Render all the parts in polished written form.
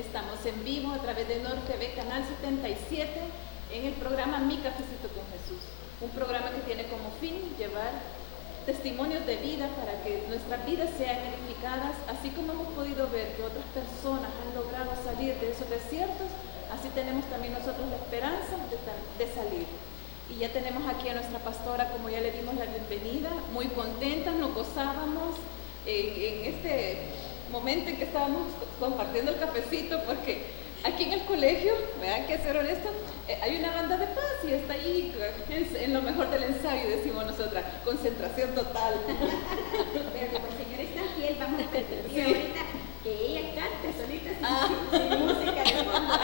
Estamos en vivo a través de Nor TV, Canal 77, en el programa Mi Cafecito con Jesús. Un programa que tiene como fin llevar testimonios de vida para que nuestras vidas sean edificadas, así como hemos podido ver que otras personas han logrado salir de esos desiertos, así tenemos también nosotros la esperanza de salir. Y ya tenemos aquí a nuestra pastora, como ya le dimos la bienvenida, muy contentas, nos gozábamos en este momento en que estábamos compartiendo el cafecito, porque aquí en el colegio, vean que ser honesto, hay una banda de paz y está ahí en lo mejor del ensayo, decimos nosotras, concentración total. Pero como el Señor es tan fiel, vamos a permitir Sí. ahorita que ella cante solita sin música de fondo.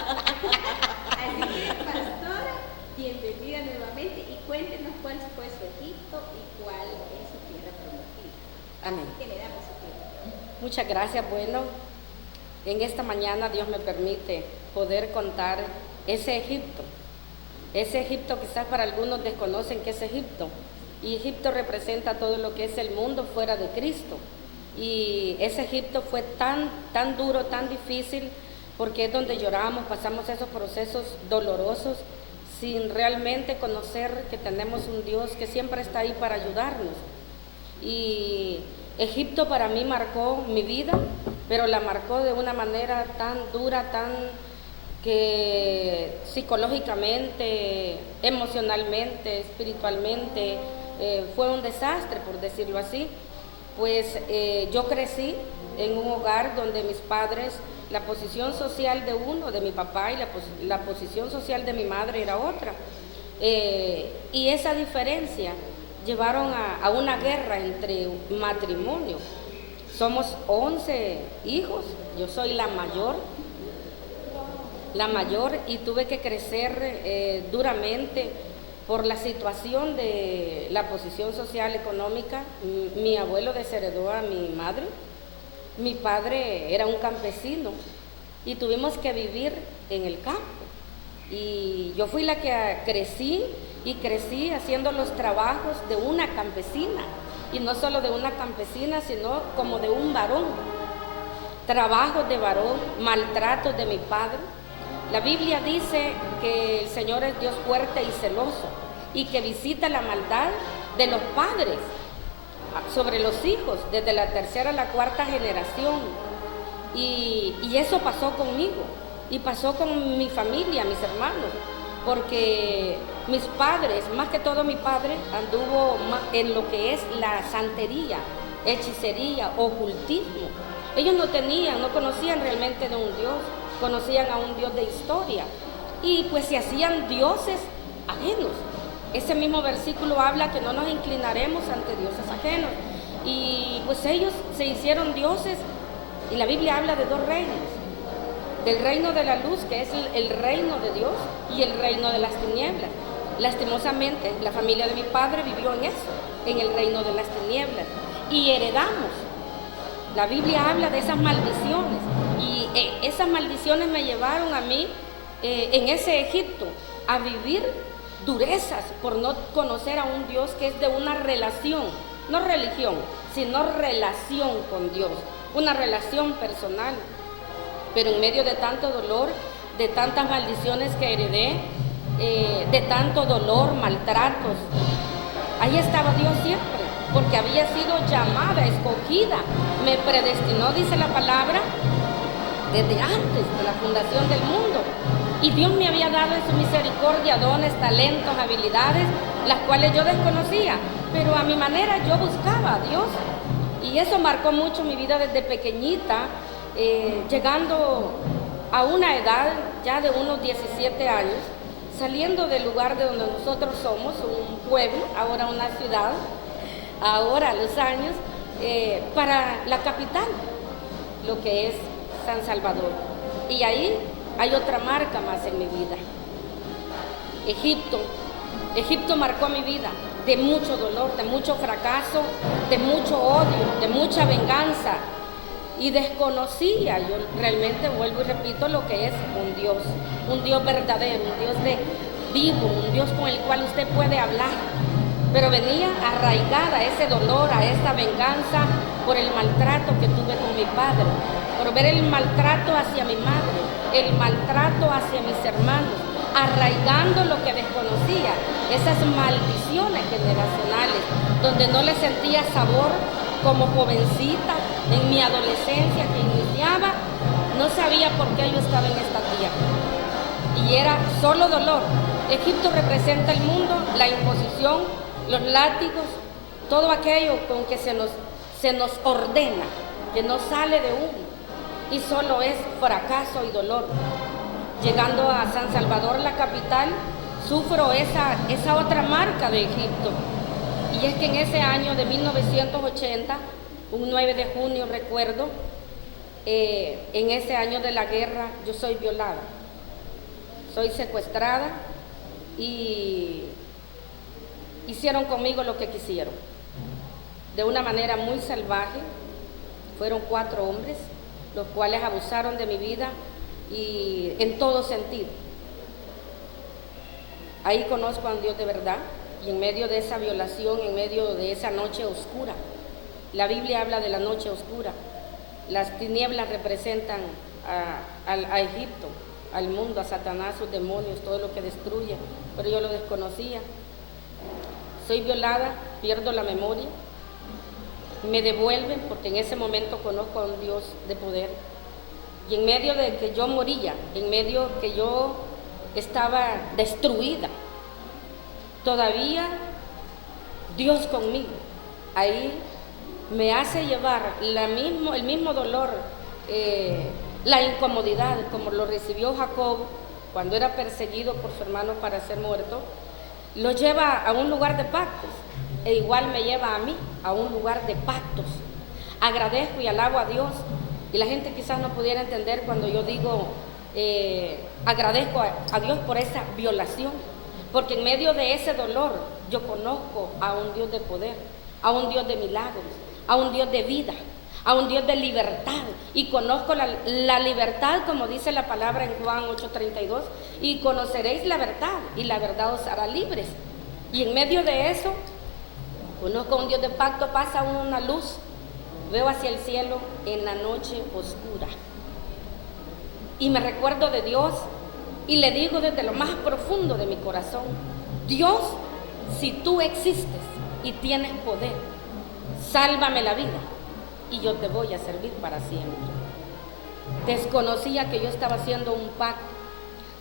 Así que, pastora, bienvenida nuevamente y cuéntenos cuál fue su Egipto y cuál es su tierra prometida. Amén. Que le damos su tierra. Muchas gracias. Bueno, en esta mañana Dios me permite poder contar ese Egipto. Ese Egipto quizás para algunos desconocen que es Egipto. Y Egipto representa todo lo que es el mundo fuera de Cristo. Y ese Egipto fue tan duro, tan difícil, porque es donde lloramos, pasamos esos procesos dolorosos, sin realmente conocer que tenemos un Dios que siempre está ahí para ayudarnos. Y Egipto para mí marcó mi vida, pero la marcó de una manera tan dura, tan que psicológicamente, emocionalmente, espiritualmente, fue un desastre, por decirlo así. Pues yo crecí en un hogar donde mis padres, la posición social de uno, de mi papá, y la posición social de mi madre era otra. Y esa diferencia llevaron a una guerra entre matrimonio. Somos 11 hijos, yo soy la mayor, y tuve que crecer duramente por la situación de la posición social económica. Mi abuelo desheredó a mi madre, mi padre era un campesino y tuvimos que vivir en el campo. Y yo fui la que crecí haciendo los trabajos de una campesina, y no solo de una campesina, sino como de un varón. Trabajos de varón, maltratos de mi padre. La Biblia dice que el Señor es Dios fuerte y celoso y que visita la maldad de los padres sobre los hijos, desde la tercera a la cuarta generación. Y eso pasó conmigo y pasó con mi familia, mis hermanos, porque mis padres, más que todo mi padre, anduvo en lo que es la santería, hechicería, ocultismo. Ellos no conocían realmente de un Dios, conocían a un Dios de historia, y pues se hacían dioses ajenos. Ese mismo versículo habla que no nos inclinaremos ante dioses ajenos, y pues ellos se hicieron dioses, y la Biblia habla de dos reinos: del reino de la luz, que es el reino de Dios, y el reino de las tinieblas. Lastimosamente, la familia de mi padre vivió en eso, en el reino de las tinieblas, y heredamos. La Biblia habla de esas maldiciones, y esas maldiciones me llevaron a mí, en ese Egipto, a vivir durezas por no conocer a un Dios que es de una relación, no religión, sino relación con Dios, una relación personal. Pero en medio de tanto dolor, de tantas maldiciones que heredé, de tanto dolor, maltratos, ahí estaba Dios siempre, porque había sido llamada, escogida, me predestinó, dice la palabra, desde antes de la fundación del mundo. Y Dios me había dado en su misericordia dones, talentos, habilidades, las cuales yo desconocía, pero a mi manera yo buscaba a Dios. Y eso marcó mucho mi vida desde pequeñita, llegando a una edad ya de unos 17 años, saliendo del lugar de donde nosotros somos, un pueblo, ahora una ciudad, ahora a los años, para la capital, lo que es San Salvador. Y ahí hay otra marca más en mi vida. Egipto marcó mi vida de mucho dolor, de mucho fracaso, de mucho odio, de mucha venganza. Y desconocía, yo realmente vuelvo y repito, lo que es un Dios verdadero, un Dios vivo, un Dios con el cual usted puede hablar. Pero venía arraigada a ese dolor, a esa venganza por el maltrato que tuve con mi padre, por ver el maltrato hacia mi madre. el maltrato hacia mis hermanos, arraigando lo que desconocía, esas maldiciones generacionales, donde no le sentía sabor como jovencita, en mi adolescencia que iniciaba, no sabía por qué yo estaba en esta tierra. Y era solo dolor. Egipto representa el mundo, la imposición, los látigos, todo aquello con que se nos ordena, que no sale de uno, y solo es fracaso y dolor. Llegando a San Salvador, la capital, sufro esa otra marca de Egipto. Y es que en ese año de 1980, un 9 de junio recuerdo, en ese año de la guerra, yo soy violada, soy secuestrada y hicieron conmigo lo que quisieron. De una manera muy salvaje, fueron 4 hombres, los cuales abusaron de mi vida y en todo sentido. Ahí conozco a un Dios de verdad, y en medio de esa violación, en medio de esa noche oscura, la Biblia habla de la noche oscura. Las tinieblas representan a Egipto, al mundo, a Satanás, sus demonios, todo lo que destruye, pero yo lo desconocía. Soy violada, pierdo la memoria, me devuelven porque en ese momento conozco a un Dios de poder. Y en medio de que yo moría, en medio que yo estaba destruida, todavía Dios conmigo, ahí me hace llevar el mismo dolor, la incomodidad, como lo recibió Jacob cuando era perseguido por su hermano para ser muerto, lo lleva a un lugar de pactos, e igual me lleva a mí a un lugar de pactos. Agradezco y alabo a Dios, y la gente quizás no pudiera entender cuando yo digo, agradezco a Dios por esa violación, porque en medio de ese dolor yo conozco a un Dios de poder, a un Dios de milagros, a un Dios de vida, a un Dios de libertad, y conozco la libertad, como dice la palabra en Juan 8:32, y conoceréis la verdad, y la verdad os hará libres. Y en medio de eso, conozco a un Dios de pacto, pasa una luz, veo hacia el cielo en la noche oscura, y me recuerdo de Dios, y le digo desde lo más profundo de mi corazón: Dios, si tú existes y tienes poder, sálvame la vida y yo te voy a servir para siempre. Desconocía que yo estaba haciendo un pacto,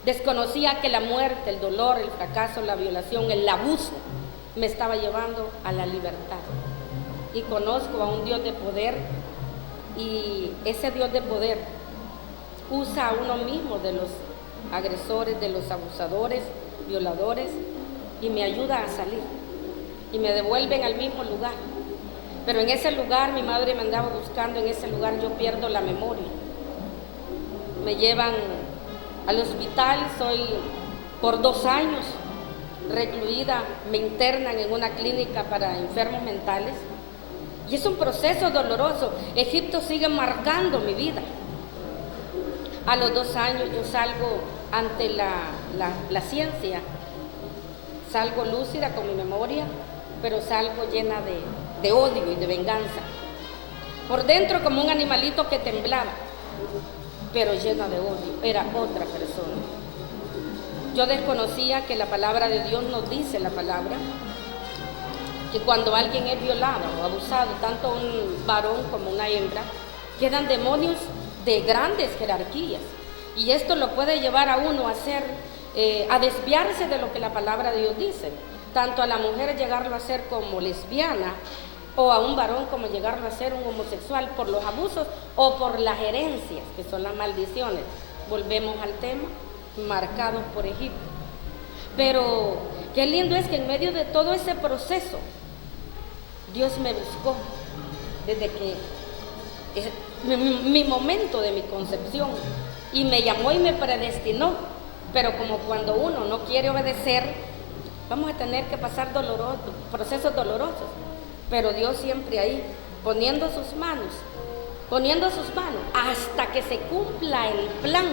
desconocía que la muerte, el dolor, el fracaso, la violación, el abuso me estaba llevando a la libertad. Y conozco a un Dios de poder, y ese Dios de poder usa a uno mismo de los agresores, de los abusadores, violadores, y me ayuda a salir y me devuelven al mismo lugar. Pero en ese lugar mi madre me andaba buscando, en ese lugar yo pierdo la memoria. Me llevan al hospital, soy por 2 años recluida, me internan en una clínica para enfermos mentales, y es un proceso doloroso. Egipto sigue marcando mi vida. A los 2 años yo salgo ante la ciencia, salgo lúcida con mi memoria, pero salgo llena de odio y de venganza. Por dentro como un animalito que temblaba, pero llena de odio, era otra persona. Yo desconocía que la palabra de Dios nos dice, la palabra, que cuando alguien es violado o abusado, tanto un varón como una hembra, quedan demonios de grandes jerarquías, y esto lo puede llevar a uno a desviarse de lo que la palabra de Dios dice, tanto a la mujer llegarlo a ser como lesbiana, o a un varón como llegarlo a ser un homosexual, por los abusos o por las herencias, que son las maldiciones. Volvemos al tema, marcados por Egipto. Pero qué lindo es que en medio de todo ese proceso, Dios me buscó desde que mi momento de mi concepción, y me llamó y me predestinó. Pero como cuando uno no quiere obedecer, vamos a tener que pasar procesos dolorosos, pero Dios siempre ahí, poniendo sus manos, hasta que se cumpla el plan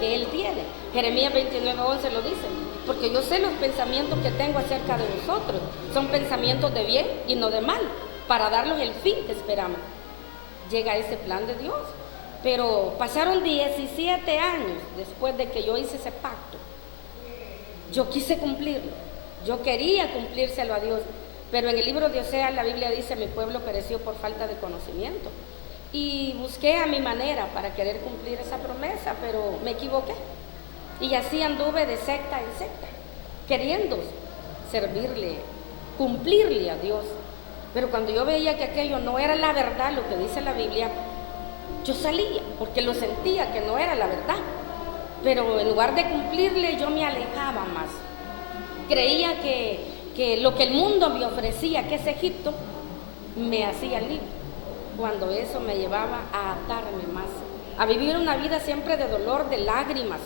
que Él tiene. Jeremías 29:11 lo dice: porque yo sé los pensamientos que tengo acerca de vosotros, son pensamientos de bien y no de mal, para darlos el fin que esperamos. Llega ese plan de Dios, Pero pasaron 17 años después de que yo hice ese pacto. Yo quise cumplirlo, yo quería cumplírselo a Dios, pero en el libro de Oseas la Biblia dice: mi pueblo pereció por falta de conocimiento. Y busqué a mi manera para querer cumplir esa promesa, pero me equivoqué. Y así anduve de secta en secta, queriendo servirle, cumplirle a Dios. Pero cuando yo veía que aquello no era la verdad, lo que dice la Biblia, yo salía, porque lo sentía que no era la verdad. Pero en lugar de cumplirle, yo me alejaba más. Creía que lo que el mundo me ofrecía, que es Egipto, me hacía libre, cuando eso me llevaba a atarme más, a vivir una vida siempre de dolor, de lágrimas,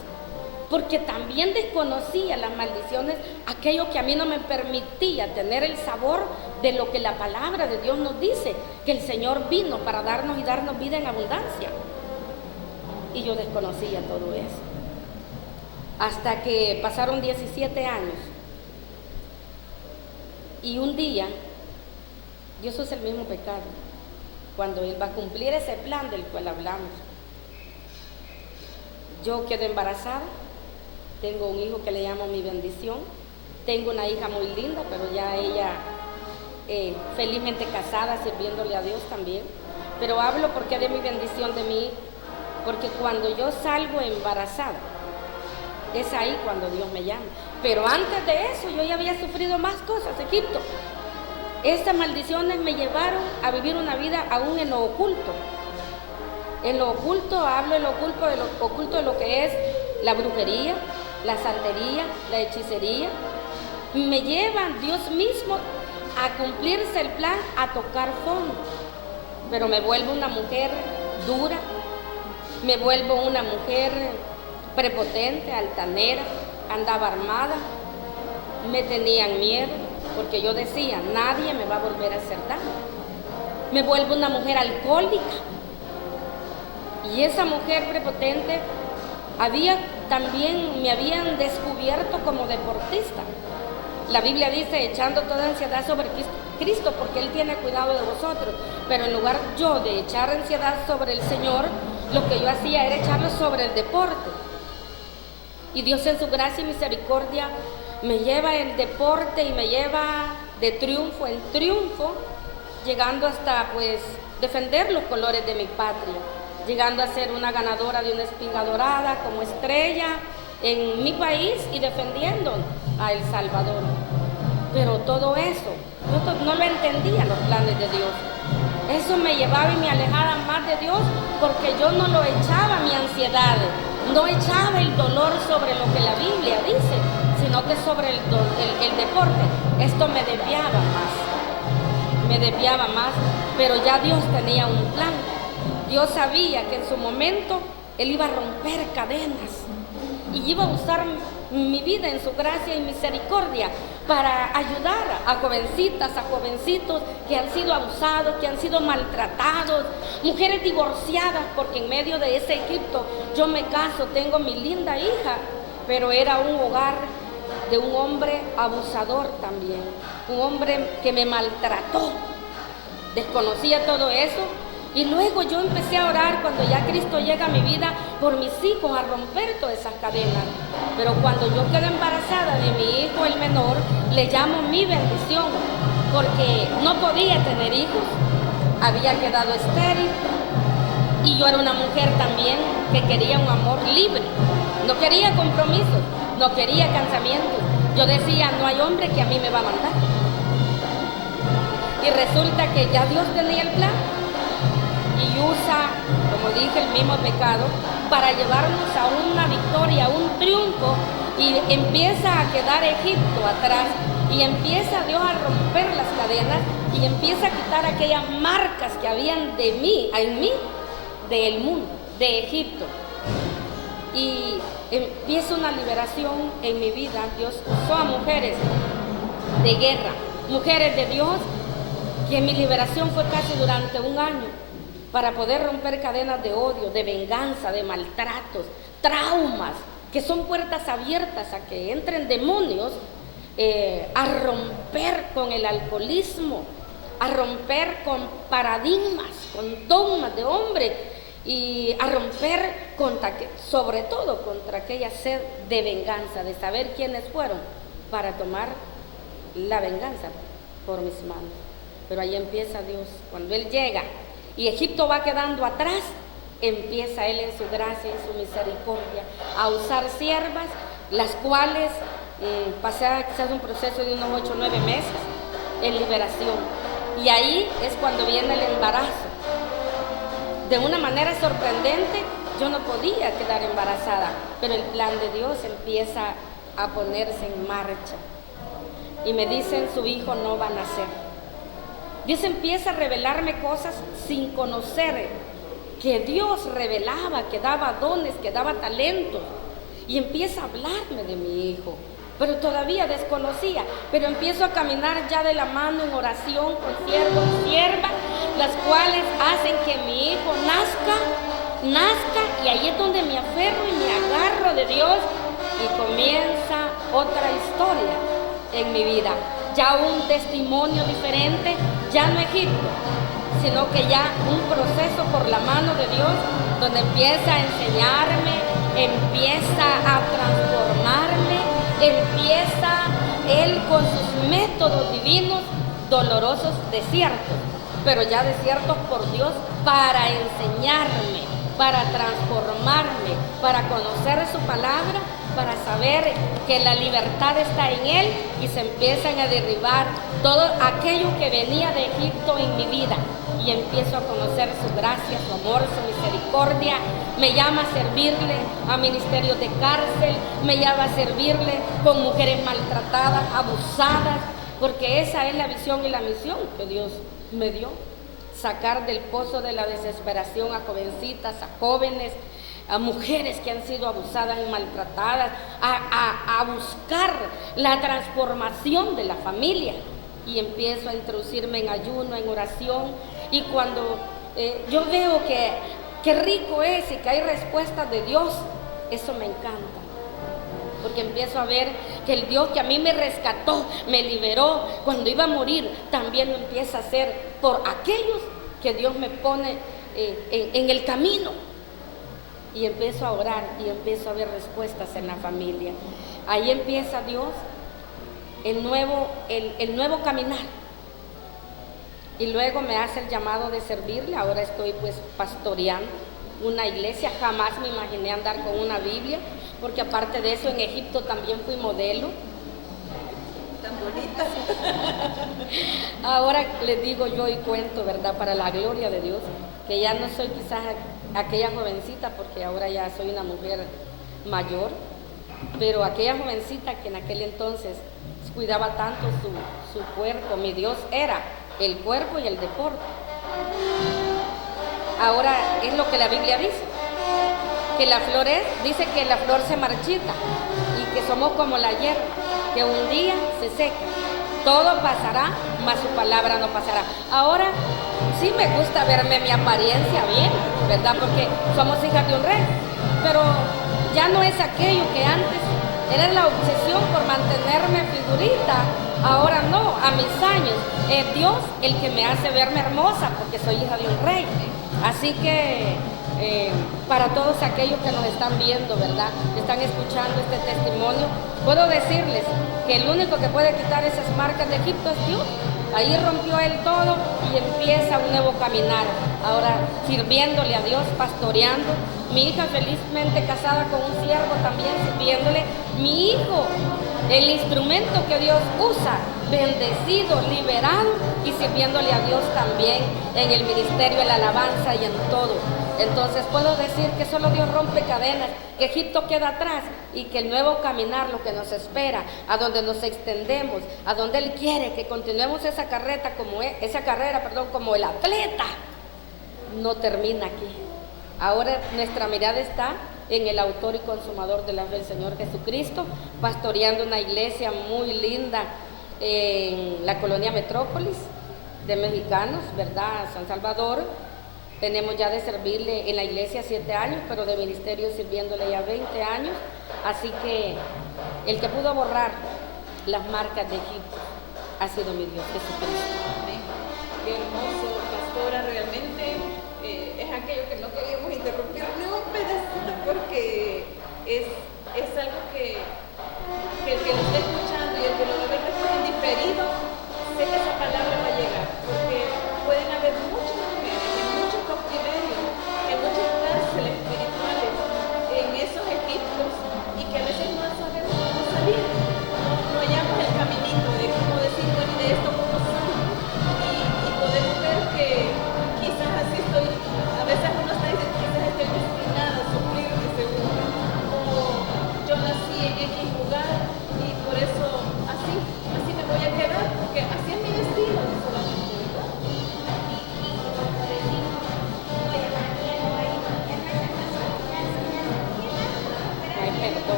porque también desconocía las maldiciones, aquello que a mí no me permitía tener el sabor de lo que la palabra de Dios nos dice, que el Señor vino para darnos y darnos vida en abundancia. Y yo desconocía todo eso. Hasta que pasaron 17 años. Y un día, Dios usa el mismo pecado, cuando Él va a cumplir ese plan del cual hablamos. Yo quedé embarazada, tengo un hijo que le llamo mi bendición, tengo una hija muy linda, pero ya ella felizmente casada, sirviéndole a Dios también. Pero hablo porque de mi bendición de mi hijo, porque cuando yo salgo embarazada, es ahí cuando Dios me llama. Pero antes de eso yo ya había sufrido más cosas, Egipto. Estas maldiciones me llevaron a vivir una vida aún en lo oculto. En lo oculto, hablo en lo oculto de lo que es la brujería, la santería, la hechicería. Me llevan Dios mismo a cumplirse el plan, a tocar fondo. Pero me vuelvo una mujer dura, me vuelvo una mujer prepotente, altanera, andaba armada, me tenían miedo, porque yo decía: nadie me va a volver a hacer daño. Me vuelvo una mujer alcohólica, y esa mujer prepotente me habían descubierto como deportista. La Biblia dice: echando toda ansiedad sobre Cristo, porque Él tiene cuidado de vosotros. Pero en lugar yo de echar ansiedad sobre el Señor, lo que yo hacía era echarlo sobre el deporte. Y Dios en su gracia y misericordia me lleva el deporte y me lleva de triunfo en triunfo, llegando hasta defender los colores de mi patria, llegando a ser una ganadora de una espiga dorada como estrella en mi país y defendiendo a El Salvador. Pero todo eso, yo no lo entendía, los planes de Dios. Eso me llevaba y me alejaba más de Dios, porque yo no lo echaba mi ansiedad, no echaba el dolor sobre lo que la Biblia dice, sino que sobre el deporte. Esto me desviaba más, pero ya Dios tenía un plan. Dios sabía que en su momento Él iba a romper cadenas y iba a usar mi vida en su gracia y misericordia para ayudar a jovencitas, a jovencitos que han sido abusados, que han sido maltratados, mujeres divorciadas, porque en medio de ese Egipto yo me caso, tengo mi linda hija, pero era un hogar de un hombre abusador también, un hombre que me maltrató. Desconocía todo eso. Y luego yo empecé a orar cuando ya Cristo llega a mi vida por mis hijos, a romper todas esas cadenas. Pero cuando yo quedé embarazada de mi hijo, el menor, le llamo mi bendición, porque no podía tener hijos, había quedado estéril, y yo era una mujer también que quería un amor libre, no quería compromisos, no quería cansamientos. Yo decía: no hay hombre que a mí me va a mandar. Y resulta que ya Dios tenía el plan, y usa, como dije, el mismo pecado para llevarnos a una victoria, a un triunfo, y empieza a quedar Egipto atrás, y empieza Dios a romper las cadenas, y empieza a quitar aquellas marcas que habían en mí, del mundo, de Egipto. Y empieza una liberación en mi vida. Dios usó a mujeres de guerra, mujeres de Dios, que mi liberación fue casi durante un año, para poder romper cadenas de odio, de venganza, de maltratos, traumas, que son puertas abiertas a que entren demonios, a romper con el alcoholismo, a romper con paradigmas, con dogmas de hombre. y a romper sobre todo contra aquella sed de venganza, de saber quiénes fueron para tomar la venganza por mis manos. Pero ahí empieza Dios. Cuando Él llega y Egipto va quedando atrás, empieza Él en su gracia, en su misericordia, a usar siervas, las cuales pasé quizás un proceso de unos 8 o 9 meses en liberación. Y ahí es cuando viene el embarazo. De una manera sorprendente, yo no podía quedar embarazada, pero el plan de Dios empieza a ponerse en marcha. Y me dicen, su hijo no va a nacer. Dios empieza a revelarme cosas sin conocer, que Dios revelaba, que daba dones, que daba talentos. Y empieza a hablarme de mi hijo, pero todavía desconocía. Pero empiezo a caminar ya de la mano en oración con siervos y siervas, las cuales hacen que mi hijo nazca, y ahí es donde me aferro y me agarro de Dios, y comienza otra historia en mi vida. Ya un testimonio diferente, ya no Egipto, sino que ya un proceso por la mano de Dios, donde empieza a enseñarme, empieza a transformarme, empieza Él con sus métodos divinos, dolorosos desiertos, pero ya desiertos por Dios, para enseñarme, para transformarme, para conocer su palabra, para saber que la libertad está en Él, y se empiezan a derribar todo aquello que venía de Egipto en mi vida, y empiezo a conocer su gracia, su amor, su misericordia. Me llama a servirle a ministerios de cárcel, me llama a servirle con mujeres maltratadas, abusadas, porque esa es la visión y la misión que Dios me dio: sacar del pozo de la desesperación a jovencitas, a jóvenes, a mujeres que han sido abusadas y maltratadas, a buscar la transformación de la familia. Y empiezo a introducirme en ayuno, en oración, y cuando yo veo que rico es y que hay respuestas de Dios, eso me encanta, porque empiezo a ver que el Dios que a mí me rescató, me liberó cuando iba a morir, también lo empieza a hacer por aquellos que Dios me pone en el camino. Y empiezo a orar y empiezo a ver respuestas en la familia. Ahí empieza Dios el nuevo caminar. Y luego me hace el llamado de servirle. Ahora estoy pues pastoreando una iglesia. Jamás me imaginé andar con una Biblia, porque aparte de eso en Egipto también fui modelo. Tan bonita. Ahora les digo yo y cuento, ¿verdad? Para la gloria de Dios, que ya no soy quizás aquella jovencita, porque ahora ya soy una mujer mayor, pero aquella jovencita que en aquel entonces cuidaba tanto su cuerpo. Mi Dios era el cuerpo y el deporte. Ahora es lo que la Biblia dice, que la flor dice que la flor se marchita y que somos como la hierba, que un día se seca. Todo pasará, mas su palabra no pasará. Ahora sí me gusta verme mi apariencia bien, ¿verdad? Porque somos hijas de un rey, pero ya no es aquello que antes era la obsesión por mantenerme figurita. Ahora no, a mis años es Dios el que me hace verme hermosa, porque soy hija de un rey. Así que para todos aquellos que nos están viendo, ¿verdad?, que están escuchando este testimonio, puedo decirles que el único que puede quitar esas marcas de Egipto es Dios. Ahí rompió Él todo y empieza un nuevo caminar. Ahora sirviéndole a Dios, pastoreando. Mi hija felizmente casada con un siervo también, sirviéndole. Mi hijo, el instrumento que Dios usa, bendecido, liberado y sirviéndole a Dios también en el ministerio, en la alabanza y en todo. Entonces puedo decir que solo Dios rompe cadenas, que Egipto queda atrás y que el nuevo caminar, lo que nos espera, a donde nos extendemos, a donde Él quiere que continuemos esa carrera como el atleta, no termina aquí. Ahora nuestra mirada está en el autor y consumador de la fe, el Señor Jesucristo, pastoreando una iglesia muy linda en la colonia Metrópolis de mexicanos, ¿verdad?, San Salvador. Tenemos ya de servirle en la iglesia 7 años, pero de ministerio sirviéndole ya 20 años. Así que el que pudo borrar las marcas de Egipto ha sido mi Dios Jesucristo. Amén. Qué hermoso, pastora, realmente es aquello que no queríamos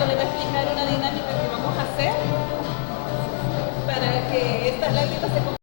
Ernesto le va a explicar una dinámica que vamos a hacer para que estas lágrimas se